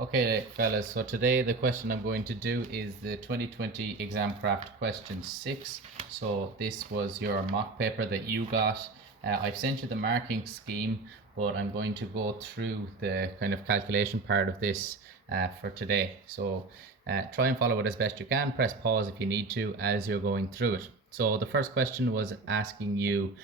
Okay, fellas, so today the question I'm going to do is the 2020 exam craft question 6. So this was your mock paper that you got. I've sent you the marking scheme, but I'm going to go through the kind of calculation part of this for today. So try and follow it as best you can. Press pause if you need to as you're going through it. So the first question was asking you,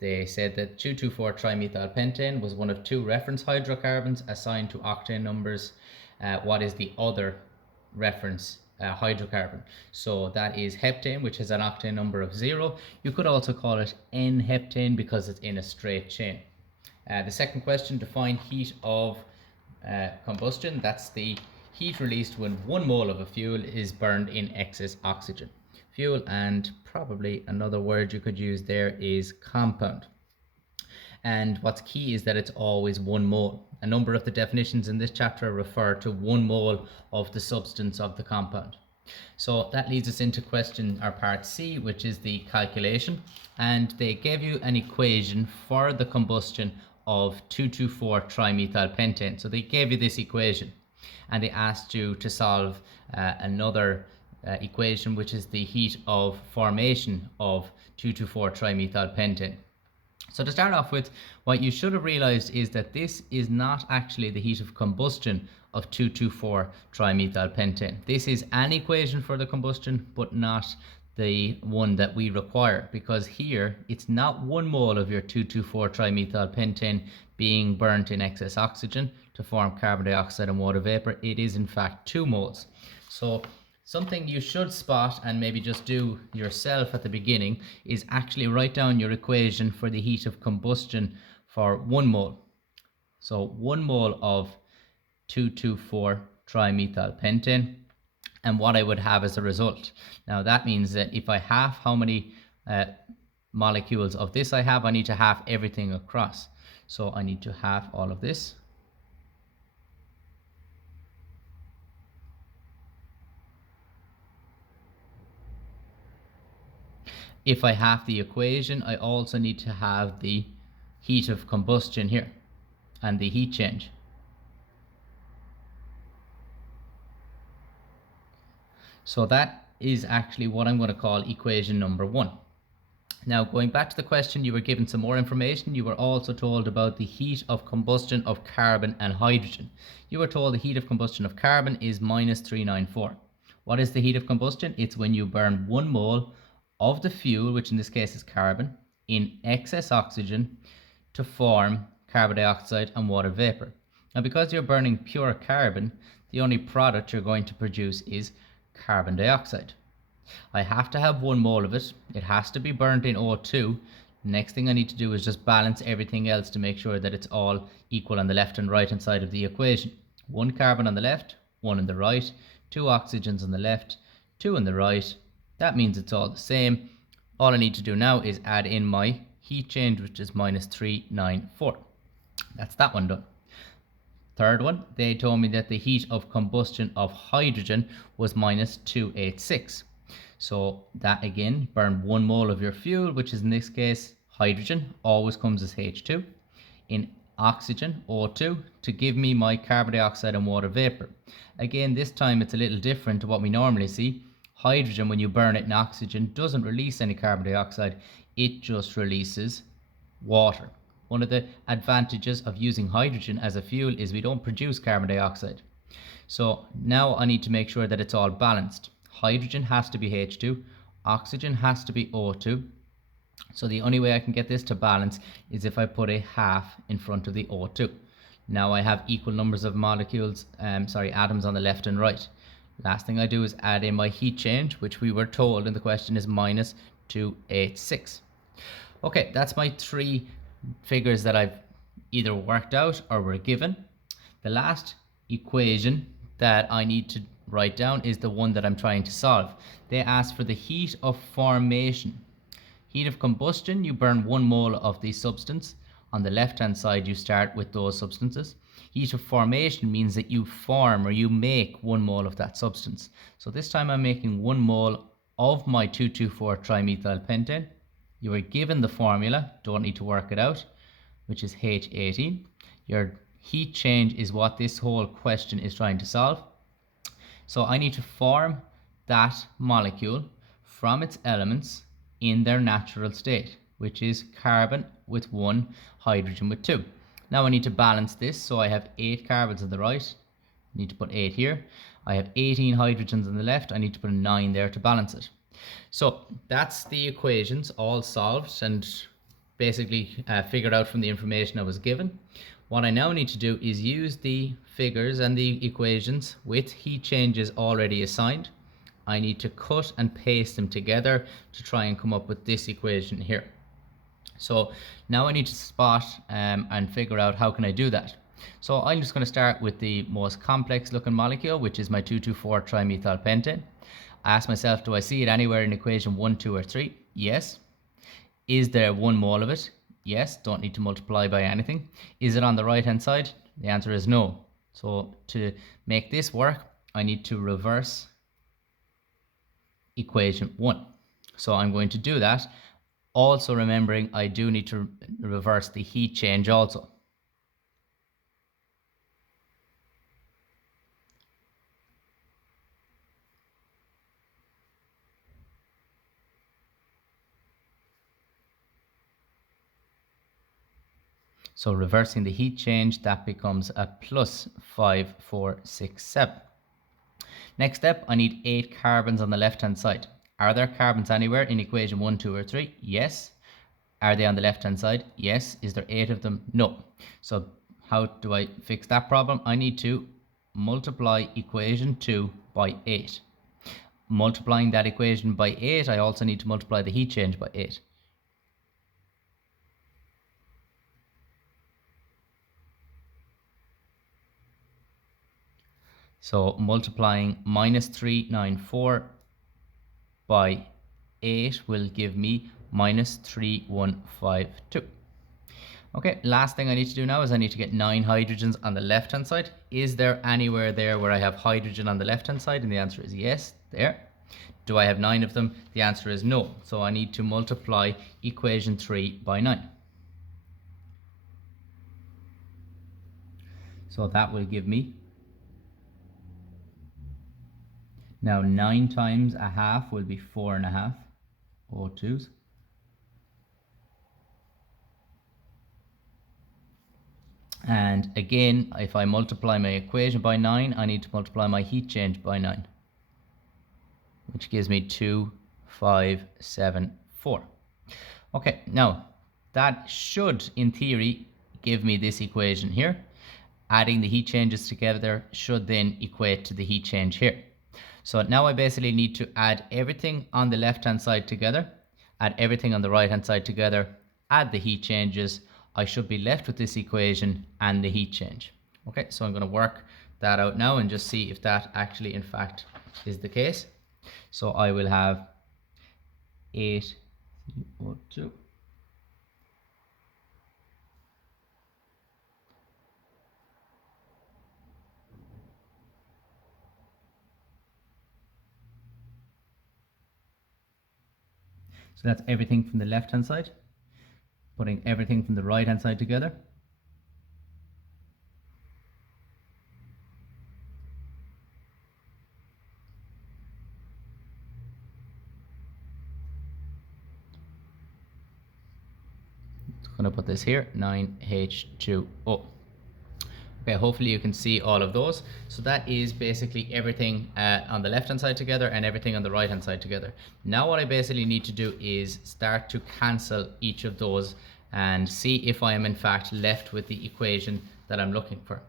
they said that 2,2,4-trimethylpentane was one of two reference hydrocarbons assigned to octane numbers. What is the other reference hydrocarbon? So that is heptane, which has an octane number of 0. You could also call it N-heptane because it's in a straight chain. The second question, define heat of combustion. That's the heat released when 1 mole of a fuel is burned in excess oxygen. Fuel, and probably another word you could use there is compound. And what's key is that it's always 1 mole. A number of the definitions in this chapter refer to 1 mole of the substance of the compound. So that leads us into question or part C, which is the calculation. And they gave you an equation for the combustion of 2,2,4-trimethylpentane. So they gave you this equation and they asked you to solve another equation, which is the heat of formation of 2,2,4-trimethylpentane. So to start off with, what you should have realized is that this is not actually the heat of combustion of 2,2,4-trimethylpentane. This is an equation for the combustion, but not the one that we require, because here it's not 1 mole of your 2,2,4-trimethylpentane being burnt in excess oxygen to form carbon dioxide and water vapor. It is in fact 2 moles. So something you should spot and maybe just do yourself at the beginning is actually write down your equation for the heat of combustion for 1 mole. So 1 mole of 2,2,4-trimethylpentane and what I would have as a result. Now that means that if I half how many molecules of this I have, I need to half everything across. So I need to half all of this. If I have the equation, I also need to have the heat of combustion here and the heat change. So that is actually what I'm going to call equation number 1. Now, going back to the question, you were given some more information. You were also told about the heat of combustion of carbon and hydrogen. You were told the heat of combustion of carbon is minus 394. What is the heat of combustion? It's when you burn 1 mole of the fuel, which in this case is carbon, in excess oxygen to form carbon dioxide and water vapor. Now, because you're burning pure carbon, the only product you're going to produce is carbon dioxide. I have to have 1 mole of it. It has to be burnt in O2. Next thing I need to do is just balance everything else to make sure that it's all equal on the left and right hand side of the equation. 1 carbon on the left, 1 on the right, 2 oxygens on the left, 2 on the right. That means it's all the same. All I need to do now is add in my heat change, which is minus 394. That's that one done. Third one, they told me that the heat of combustion of hydrogen was minus 286. So that again, burn 1 mole of your fuel, which is in this case hydrogen, always comes as H2, in oxygen, O2, to give me my carbon dioxide and water vapor. Again, this time it's a little different to what we normally see. Hydrogen, when you burn it in oxygen, doesn't release any carbon dioxide, it just releases water. One of the advantages of using hydrogen as a fuel is we don't produce carbon dioxide. So now I need to make sure that it's all balanced. Hydrogen has to be H2, oxygen has to be O2. So the only way I can get this to balance is if I put a half in front of the O2. Now I have equal numbers of molecules, atoms on the left and right. Last thing I do is add in my heat change, which we were told in the question is minus 286. Okay, that's my 3 figures that I've either worked out or were given. The last equation that I need to write down is the one that I'm trying to solve. They ask for the heat of formation. Heat of combustion, you burn 1 mole of the substance. On the left hand side you start with those substances. Heat of formation means that you form or you make 1 mole of that substance. So this time I'm making 1 mole of my 2,2,4-trimethylpentane. You are given the formula, don't need to work it out, which is H18. Your Heat change is what this whole question is trying to solve. So I need to form that molecule from its elements in their natural state, which is carbon with 1, hydrogen with 2. Now I need to balance this, so I have 8 carbons on the right, I need to put 8 here. I have 18 hydrogens on the left, I need to put a 9 there to balance it. So that's the equations all solved and basically figured out from the information I was given. What I now need to do is use the figures and the equations with heat changes already assigned. I need to cut and paste them together to try and come up with this equation here. So now I need to spot and figure out how can I do that. So I'm just going to start with the most complex looking molecule, which is my 2,2,4-trimethylpentane. I ask myself, do I see it anywhere in equation 1, 2 or 3? Yes. Is there 1 mole of it? Yes. Don't need to multiply by anything. Is it on the right hand side? The answer is no. So to make this work, I need to reverse equation 1. So I'm going to do that. Also remembering I do need to reverse the heat change also. So reversing the heat change, that becomes a plus 5, 4, 6, 7. Next step, I need 8 carbons on the left hand side. Are there carbons anywhere in equation 1, 2 or 3? Yes. Are they on the left hand side? Yes. Is there 8 of them? No. So how do I fix that problem? I need to multiply equation 2 by 8. Multiplying that equation by 8, I also need to multiply the heat change by 8. So multiplying minus 394 by 8 will give me minus 3152. Okay, last thing I need to do now is I need to get 9 hydrogens on the left hand side. Is there anywhere there where I have hydrogen on the left hand side? And the answer is yes, there. Do I have 9 of them? The answer is no. So I need to multiply equation 3 by 9. So that will give me, now 9 times a half will be 4.5 O2s. And again, if I multiply my equation by 9, I need to multiply my heat change by 9, which gives me 2, 5, 7, 4. Okay, now that should, in theory, give me this equation here. Adding the heat changes together should then equate to the heat change here. So now I basically need to add everything on the left hand side together, add everything on the right hand side together, add the heat changes. I should be left with this equation and the heat change. Okay, so I'm going to work that out now and just see if that actually in fact is the case. So I will have 8 CO2 . So that's everything from the left hand side, putting everything from the right hand side together. I'm going to put this here, 9H2O. Okay, hopefully you can see all of those. So that is basically everything on the left hand side together and everything on the right hand side together. Now what I basically need to do is start to cancel each of those and see if I am in fact left with the equation that I'm looking for.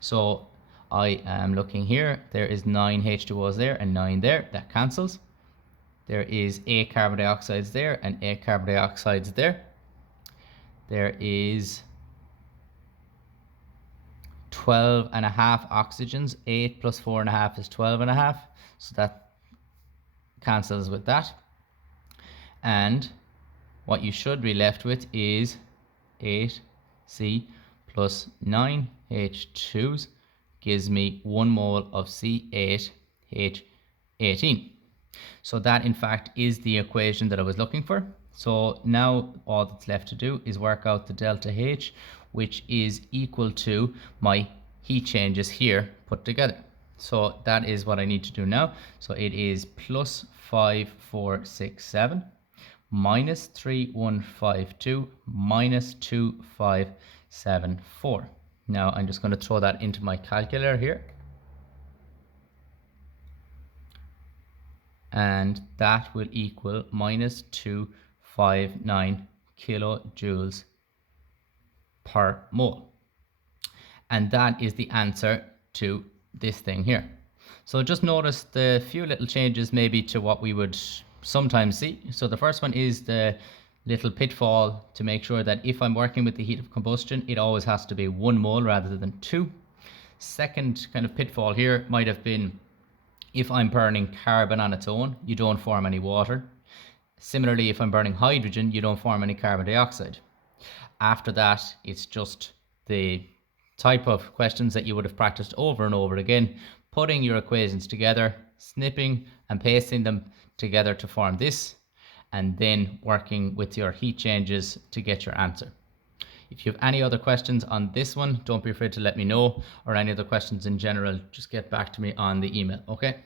So I am looking here, there is 9 H2Os there and 9 there, that cancels. There is 8 carbon dioxides there and 8 carbon dioxides there. There is 12.5 oxygens. 8 plus 4.5 is 12.5. So that cancels with that. And what you should be left with is 8C plus 9 H2s gives me 1 mole of C8H18. So that in fact is the equation that I was looking for. So now all that's left to do is work out the delta H, which is equal to my heat changes here put together. So that is what I need to do now. So it is plus 5467 minus 3152 minus 2574. Now I'm just going to throw that into my calculator here. And that will equal minus 259 kilojoules per mole. And that is the answer to this thing here. So just notice the few little changes maybe to what we would sometimes see. So the first one is the little pitfall to make sure that if I'm working with the heat of combustion, it always has to be 1 mole rather than 2. Second kind of pitfall here might have been if I'm burning carbon on its own, you don't form any water. Similarly, if I'm burning hydrogen, you don't form any carbon dioxide. After that, it's just the type of questions that you would have practiced over and over again, putting your equations together, snipping and pasting them together to form this, and then working with your heat changes to get your answer. If you have any other questions on this one, don't be afraid to let me know, or any other questions in general, just get back to me on the email, okay?